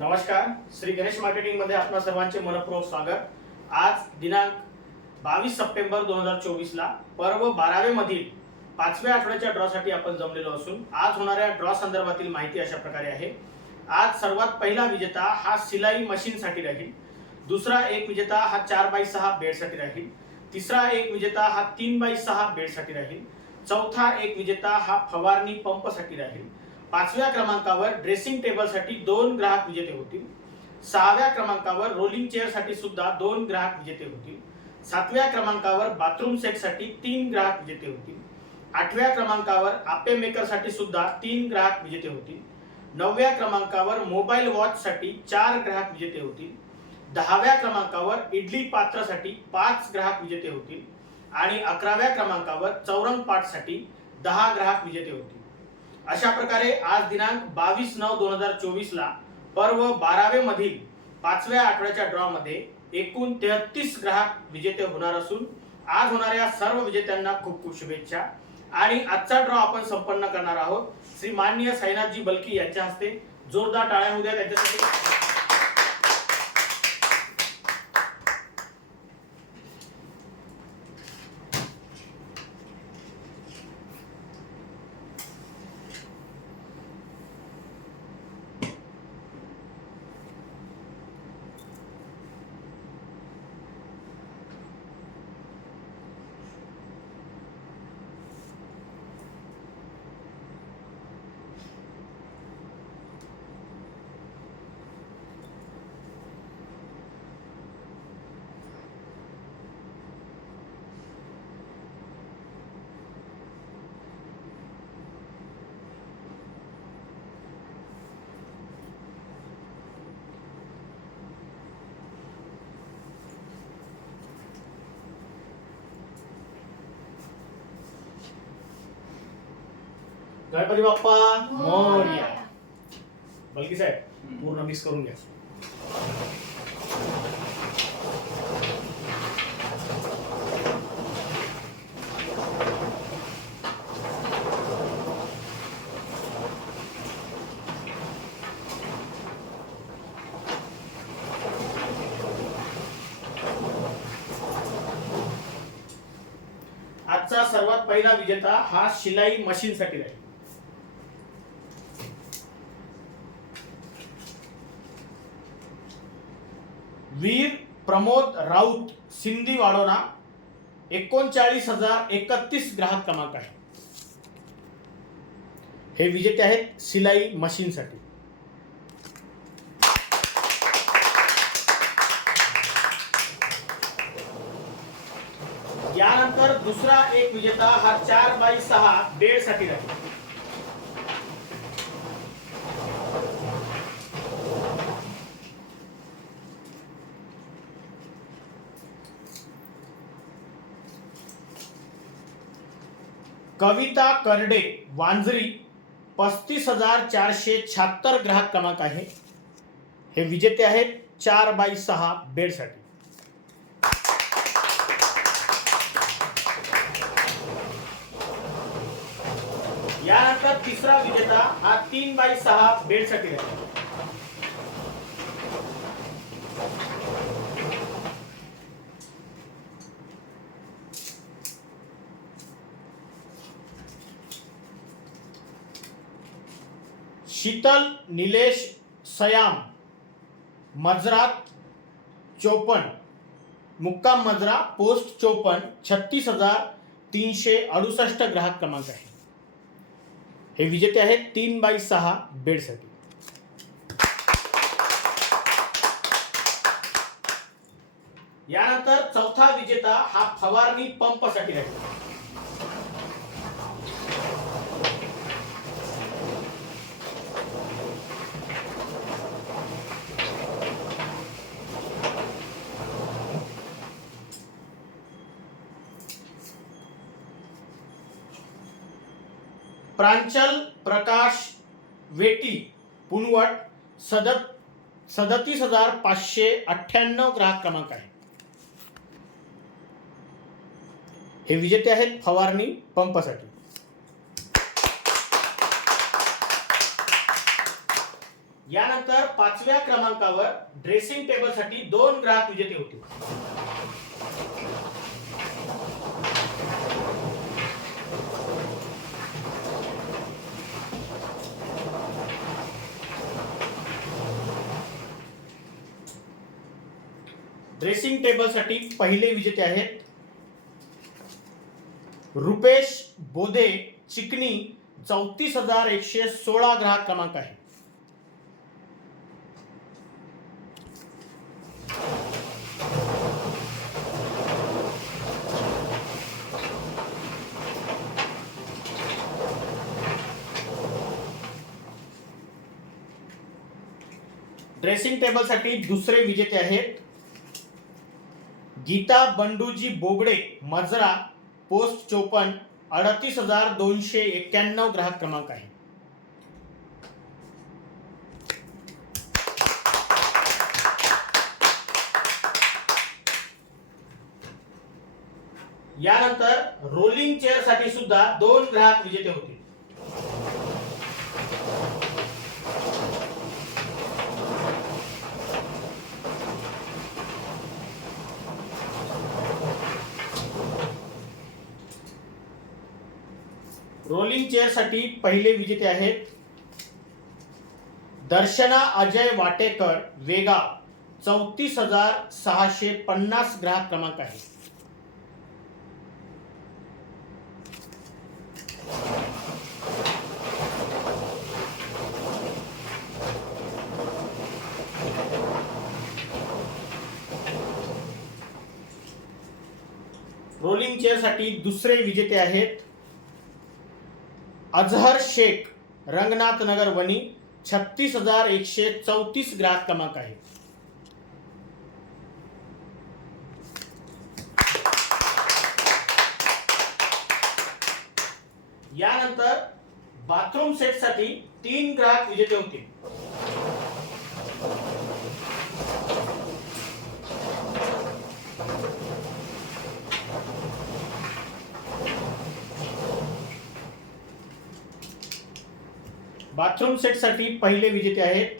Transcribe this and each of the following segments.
नमस्कार श्री गणेश मार्केटिंगमध्ये आपणा सर्वांचे मनपूर्वक स्वागत. आज दिनांक बावीस सप्टेंबर दोन हजार चोवीस ला पर्व बारावे मधील पाचव्या आठवड्याच्या ड्रॉ साठी आपण जमलेलो असून आज होणाऱ्या ड्रॉ संदर्भातील माहिती अशा प्रकारे आहे. आज सर्वात पहिला विजेता हा सिलाई मशीन साठी राहील. दुसरा एक विजेता हा चार बाय सहा बेडसाठी राहील. तिसरा एक विजेता हा तीन बाय सहा बेडसाठी राहील. चौथा एक विजेता हा फवारणी पंपसाठी राहील. पाचव्या क्रमांकावर ड्रेसिंग टेबलसाठी दोन ग्राहक विजेते होतील. सहाव्या क्रमांकावर रोलिंग चेअरसाठी सुद्धा दोन ग्राहक विजेते होतील. सातव्या क्रमांकावर बाथरूम सेटसाठी तीन ग्राहक विजेते होतील. आठव्या क्रमांकावर आपे मेकरसाठी सुद्धा तीन ग्राहक विजेते होतील. नवव्या क्रमांकावर मोबाईल वॉचसाठी चार ग्राहक विजेते होतील. दहाव्या क्रमांकावर इडली पात्रासाठी पाच ग्राहक विजेते होतील. आणि अकराव्या क्रमांकावर चौरंग पाठसाठी दहा ग्राहक विजेते होतील. अशा प्रकारे आज दिनांक बावीस नऊ दोन हजार चोवीस ला पर्व बारावे मधील पाचव्या आठवड्याच्या ड्रॉ मध्ये एकूण तेहतीस ग्राहक विजेते होणार असून आज होणाऱ्या सर्व विजेत्यांना खूप खूप शुभेच्छा. आणि आजचा ड्रॉ आपण संपन्न करणार आहोत. श्री माननीय साईनाथजी बलकी यांच्या हस्ते जोरदार टाळ्या होऊ द्या त्यांच्यासाठी. गणपती बाप्पा. मोरया. बलकी साहेब पूर्ण मिक्स करून घ्या. आजचा सर्वात पहिला विजेता हा शिलाई मशीन साठी राहील. वीर प्रमोद राऊत सिंधी वाडोना एकोणचाळीस हजार एकतीस ग्राहक क्रमांक आहे. हे विजेते आहेत सिलाई मशीनसाठी. यानंतर दुसरा एक विजेता हा चार बाय सहा बेडसाठी राहील. कविता करडे वांजरी पस्तीस हजार चारशे शहात्तर ग्राहक क्रमांक आहे. हे विजेते आहेत चार बाय सहा बेडसाठी. यानंतर तिसरा विजेता हा तीन बाय सहा बेडसाठी आहे. शीतल निलेश सयाम मजरात चौपन मुक्काम मजरा पोस्ट चौपन छत्तीस हजार तीनशे अडुसष्ट ग्राहक क्रमांक आहे. हे विजेते आहेत तीन बाय सहा बेडसाठी. यानंतर चौथा विजेता हा फवारणी पंपसाठी राहील. प्रांचल प्रकाश वेटी पुनवट सदत सदतीस हजार पाचशे अठ्ठ्याण्णव ग्राहक क्रमांक आहे. हे विजेते आहेत फवारणी पंपासाठी. यानंतर पाचव्या क्रमांकावर ड्रेसिंग टेबलसाठी दोन ग्राहक विजेते होते. ड्रेसिंग टेबलसाठी पहिले विजेते आहेत. रुपेश बोधे चिकनी चौतीस हजार एकशे सोळा ग्राहक क्रमांक आहे. ड्रेसिंग टेबलसाठी दुसरे विजेते आहेत. गीता बंडूजी बोबडे मजरा पोस्ट चोपन अडतीस हजार दोनशे एक्क्याण्णव ग्राहक क्रमांक आहे. यानंतर रोलिंग चेअरसाठी सुद्धा दोन ग्राहक विजेते होते. रोलिंग चेअरसाठी पहिले विजेते आहेत. दर्शना अजय वाटेकर वेगा चौतीस हजार सहाशे पन्नास ग्राहक क्रमांक आहे. रोलिंग चेअरसाठी दुसरे विजेते आहेत. अजहर शेख रंगनाथ नगर वनी छत्तीस हजार एकशे चौतीस ग्राहक क्रमांक आहे. यानंतर बाथरूम सेटसाठी तीन ग्राहक विजेते होते. बाथरूम सेटसाठी पहिले विजेते आहेत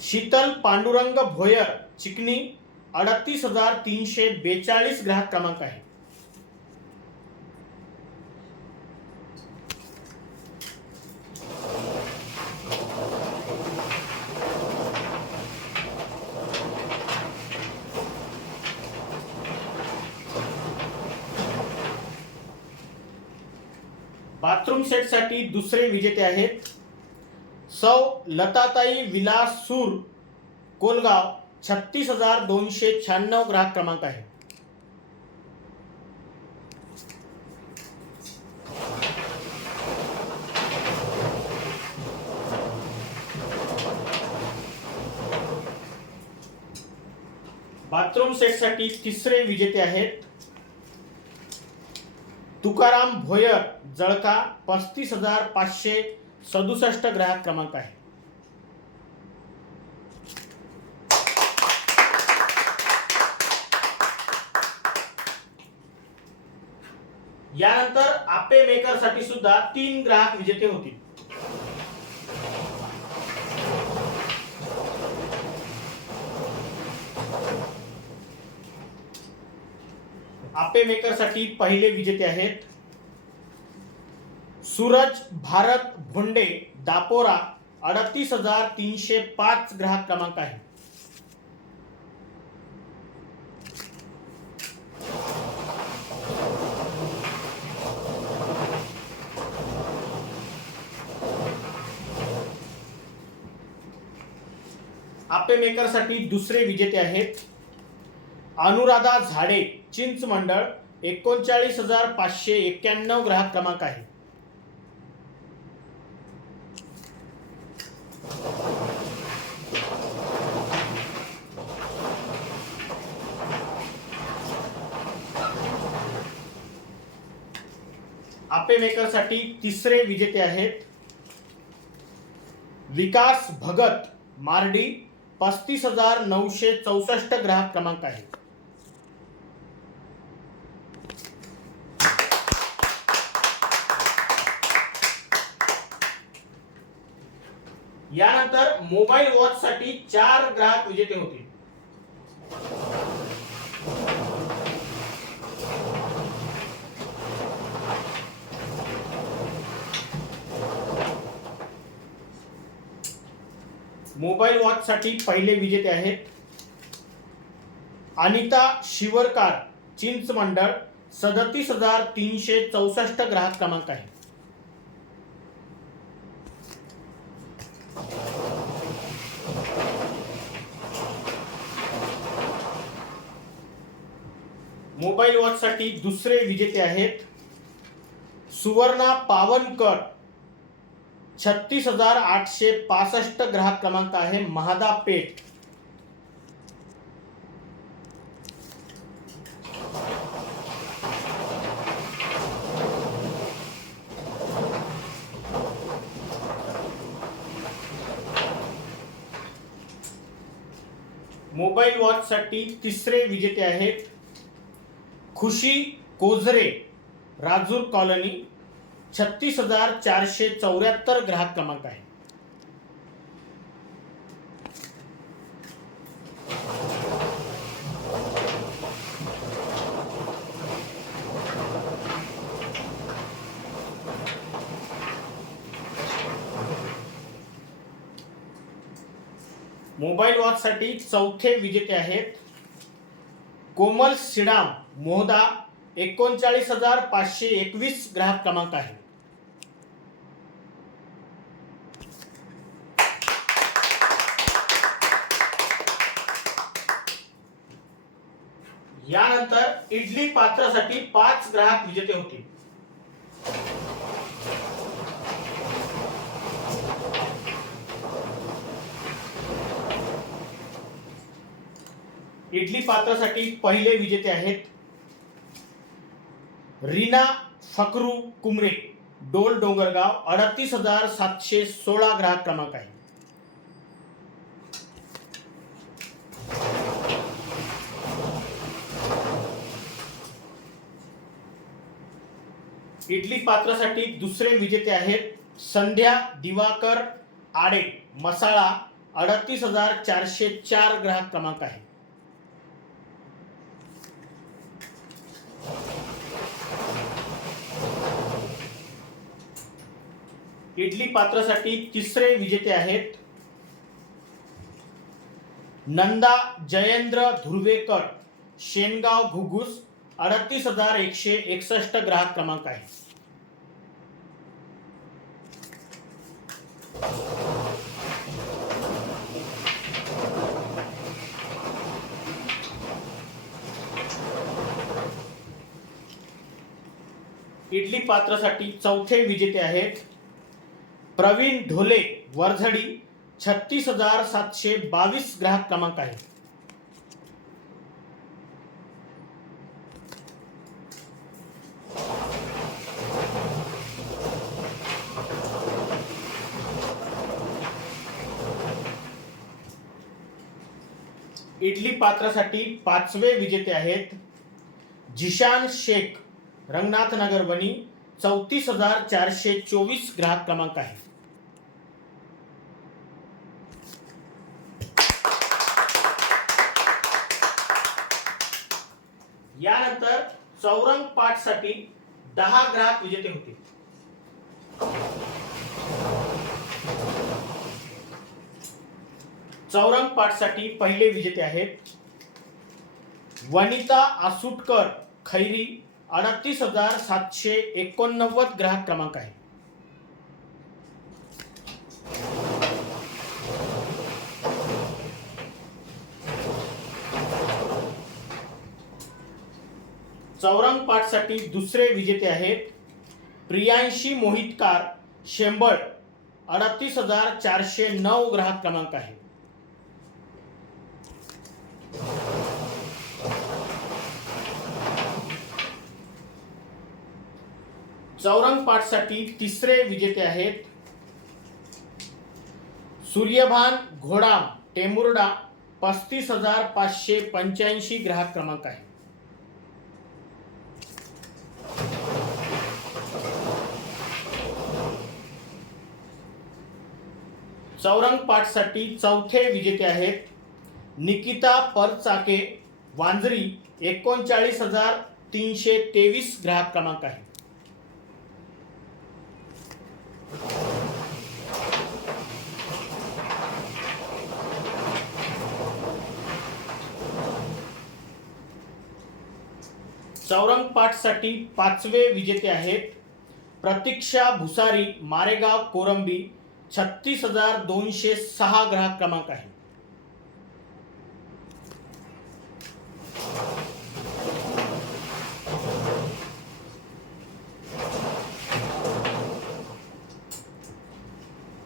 शीतल पांडुरंग भोयर चिकनी अडतीस हजार तीनशे बेचाळीस ग्राहक क्रमांक आहे. बाथरूम सेट साठी दुसरे विजेते आहेत. सौ लताताई विलास सूर कोलगाव, छत्तीस हज़ार दोनशे शहाण्णव ग्राहक क्रमांक आहे. बाथरूम सेट साठी तिसरे विजेते आहेत. तुकाराम भोयर जळका पस्तीस हजार पाचशे सदुसष्ट ग्राहक क्रमांक आहे. यानंतर आपे मेकरसाठी सुद्धा तीन ग्राहक विजेते होतील. आपे मेकरसाठी पहिले विजेते आहेत. सूरज भारत भोंडे दापोरा अडतीस हजार तीनशे पाच ग्राहक क्रमांक आहे. आपे मेकरसाठी दुसरे विजेते आहेत. अनुराधा झाडे चिंच मंडळ एकोणचाळीस हजार पाचशे एक्क्याण्णव ग्राहक क्रमांक आहे. आपे तिसरे विजेते आहेत. विकास भगत मार्डी पस्तीस हजार नऊशे चौसष्ट ग्राहक क्रमांक आहे यानंतर मोबाईल वॉच साठी चार ग्राहक विजेते होते. मोबाईल वॉच साठी पहिले विजेते आहेत. अनिता शिवरकार चिंच मंडळ सदतीस हजार तीनशे चौसष्ट ग्राहक क्रमांक आहे. मोबाईल वॉचसाठी दुसरे विजेते आहेत. सुवर्णा पावनकर छत्तीस हजार आठशे पासष्ट ग्राहक क्रमांक आहे महादा पेठ. मोबाईल वॉचसाठी तिसरे विजेते आहेत. खुशी कोझरे राजूर कॉलनी छत्तीस हजार चारशे चौऱ्याहत्तर ग्राहक क्रमांक आहे. मोबाईल वॉचसाठी चौथे विजेते आहेत कोमल सिडाम. मोहदा एकोणचाळीस हजार पाचशे एकवीस ग्राहक क्रमांक आहे. यानंतर इडली पात्रासाठी पाच ग्राहक विजेते होते. इडली पात्रासाठी पहिले विजेते आहेत रीना फकरू कुमरे डोल डोंगरगाव अडतीस हजार सातशे सोळा ग्राहक क्रमांक आहे. इडली पात्रासाठी दुसरे विजेते आहेत संध्या दिवाकर आडे मसाळा अडतीस हजार चारशे चार ग्राहक क्रमांक आहे. इडली पात्रासाठी तिसरे विजेते आहेत नंदा जयेंद्र धुर्वेकर. शेनगाव घुगुस अडतीस हजार एकशे एकसष्ट ग्राहक क्रमांक आहे. इडली पात्रासाठी चौथे विजेते आहेत प्रवीण ढोले वरझडी छत्तीस हजार सातशे बावीस ग्राहक क्रमांक आहे. इडली पात्रासाठी पाचवे विजेते आहेत जिशान शेख रंगनाथ नगर वणी चौतीस हजार चारशे चोवीस ग्राहक क्रमांक आहे यानंतर साठी दहा ग्राहक विजेते होते. चौरंग पाठसाठी पहिले विजेते आहेत. वनिता आसुटकर खैरी अडतीस हजार सातशे एकोणनव्वद ग्राहक क्रमांक आहे चौरंग पाठसाठी दुसरे विजेते आहेत. प्रियांशी मोहितकार शेंबळ अडतीस हजार चारशे नऊ ग्राहक क्रमांक आहे. चौरंग पाठसाठी तिसरे विजेते आहेत. सूर्यभान घोडाम टेमुर्डा पस्तीस हजार पाचशे पंच्याऐंशी ग्राहक क्रमांक आहे. चौरंग पाठसाठी चौथे विजेते आहेत. निकिता परचाके वांजरी एकोणचाळीस हजार तीनशे तेवीस ग्राहक क्रमांक आहे. चौरंग पाठसाठी पाचवे विजेते आहेत. प्रतीक्षा भुसारी मारेगाव कोरंबी छत्तीस हज़ार दोनशे सहा ग्राहक क्रमांक आहे.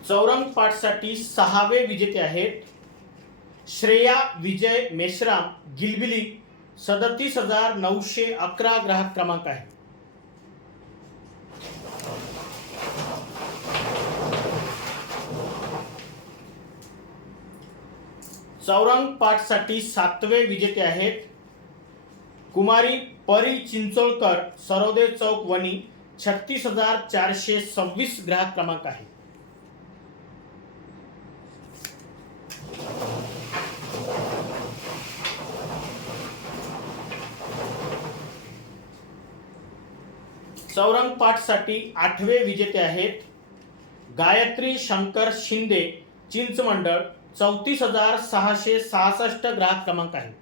चौरंग पाठसाठी सहावे विजेते आहेत. श्रेया, विजय, मेश्राम, गिलबिली, सदतीस हज़ार नऊशे अकरा ग्राहक क्रमांक आहे. चौरंग पाठसाठी सातवे विजेते आहेत. कुमारी परी चिंचोळकर सरोदे चौक वणी छत्तीस हजार चारशे सव्वीस ग्राहक क्रमांक आहे. चौरंग पाठसाठी आठवे विजेते आहेत. गायत्री शंकर शिंदे चिंचमंडळ चौतीस हजार सहाशे सहासष्ट ग्राहक क्रमांक आहे.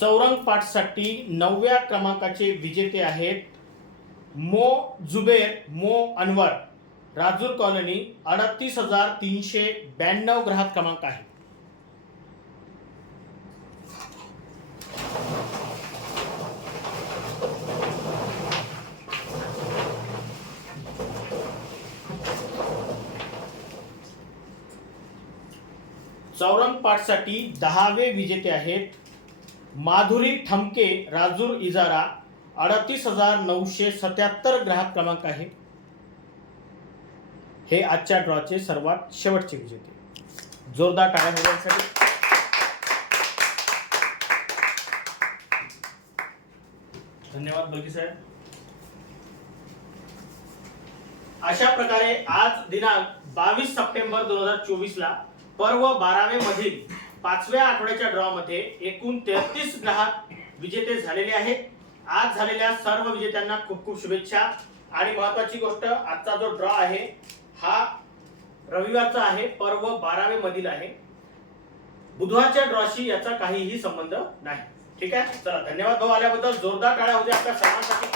चौरंग पाठसाठी नवव्या क्रमांकाचे विजेते आहेत मो जुबेर मो अनवर राजूर कॉलनी अडतीस हजार तीनशे ब्याण्णव ग्राहक क्रमांक आहे. चौरंग पाठसाठी दहावे विजेते आहेत. माधुरी ठमके राजूर इजारा अडतीस हजार नऊशे सत्याहत्तर ग्राहक क्रमांक आहे. हे आजच्या ड्रॉचे सर्वात शेवटचे विजेते. जोरदार टाळ्या मुलांसाठी धन्यवाद बलकी साहेब. अशा प्रकारे आज दिनांक बावीस सप्टेंबर दोन हजार चोवीस ला पर्व बारावे मधील पाचव्या आठवड्याच्या ड्रॉ मध्ये एकूण तेहतीस ग्राहक विजेते झालेले आहेत. आज झालेल्या सर्व विजेत्यांना खूप खूप शुभेच्छा. आणि महत्वाची गोष्ट आजचा जो ड्रॉ आहे हा रविवारचा आहे पर्व बारावे मधील आहे. बुधवारच्या ड्रॉशी याचा काहीही संबंध नाही. ठीक आहे? चला धन्यवाद भाऊ आल्याबद्दल. जोरदार टाळ्या होत्या आपल्या सर्वांसाठी